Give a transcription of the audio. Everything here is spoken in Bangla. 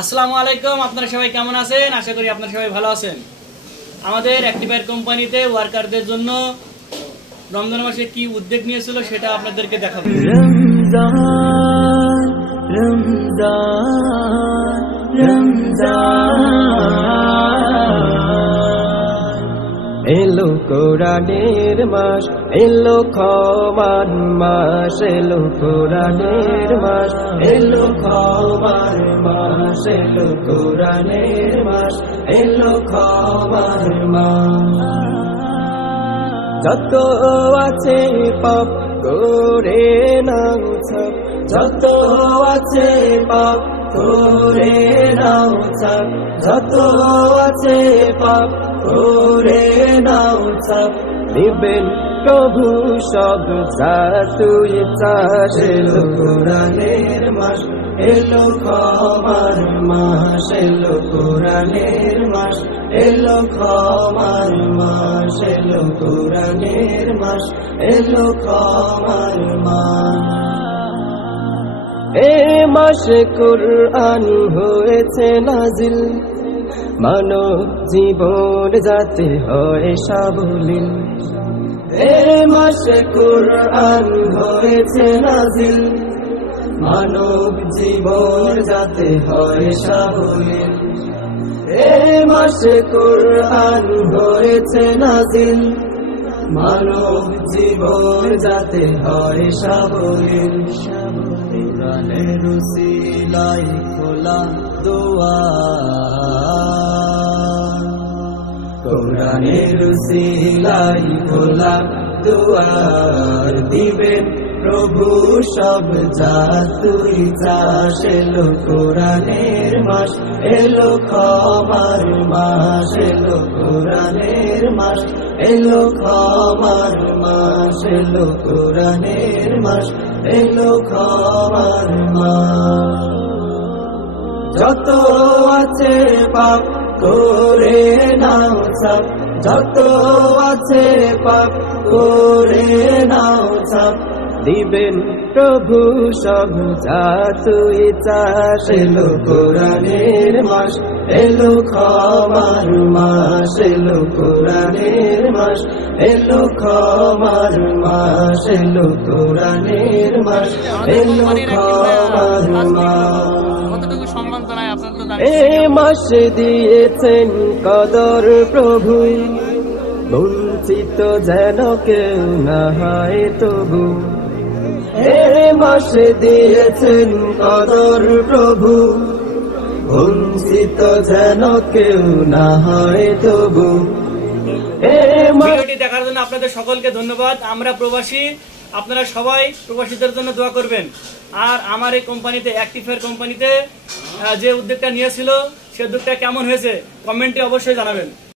আসসালামু আলাইকুম, আপনারা সবাই কেমন আছেন? আশা করি আপনারা সবাই ভালো আছেন। আমাদের অ্যাক্টিভার কোম্পানিতে ওয়ার্কারদের জন্য রমজান মাসে কি উদ্যোগ নিয়েছিল সেটা আপনাদেরকে দেখাবো। রমজান রমজান রমজান এলো কোরআনের মাস, এলো ক্ষমার মাস, এলো কোরআনের মাস, এলো ক্ষমার মাস, এলো কোরআনের মাস, এলো ক্ষমার মাস। যত আছে পাপ করে নাও ছাপ, যত আছে পাপ করে নাও ছাপ, যত আছে পাপ করে নাও ছাপ। দিবেন প্রভু সব তুই চাস। এলো কোরআনের মাস, এলো ক্ষমার মাস, এলো কোরআনের মাস, এলো ক্ষমার মাস, এলো কোরআনের মাস, এলো ক্ষমার মাস। এ মাসে কোরআন হয়েছে নাজিল, মানব জীবন যাতে হয় সাবলীল। এ মাসে কোরআন হয়েছে নাজিল, মানব জীবন যাতে হয় সাবলীল। এ মাসে কোরআন হয়েছে নাজিল, মানব জীবন যাতে হয় সাবলীল। কোরআনের উসিলায় খোলা দুয়ার, কোরআনের উসিলায় খোলা দুয়ার। দিবেন প্রভু সব যা তুই চাস। এলো কোরআনের মাস, এলো ক্ষমার মাস, এলো কোরআনের মাস, এলো ক্ষমার মাস, এলো কোরআনের মাস, এলো ক্ষমার মাস। যত আছে পাপ করে নাও ছাপ, যত আছে পাপ করে নাও ছাপ। দিবেন প্রভু সব যা তুই চাস। এলো কোরআনের মাস, এলো ক্ষমার মাস, এলো কোরআনের মাস, এলো ক্ষমার মাস, এলো কোরআনের মাস, এলো ক্ষমার মাস। এ মাসে দিয়েছেন কদর প্রভু, বঞ্চিত যেন কেউ না হয় তবু। এ মাসে দিয়েছেন কদর প্রভু, বঞ্চিত যেন কেউ না হয় তবু। ভিডিওটি দেখার জন্য আপনাদের সকলকে ধন্যবাদ। আমরা প্রবাসী, আপনারা সবাই প্রবাসীদের জন্য দোয়া করবেন। আর আমার এই কোম্পানিতে, অ্যাক্টিভার কোম্পানিতে যে উদ্যোগটা নিয়েছিল সে উদ্যোগটা কেমন হয়েছে কমেন্টে অবশ্যই জানাবেন।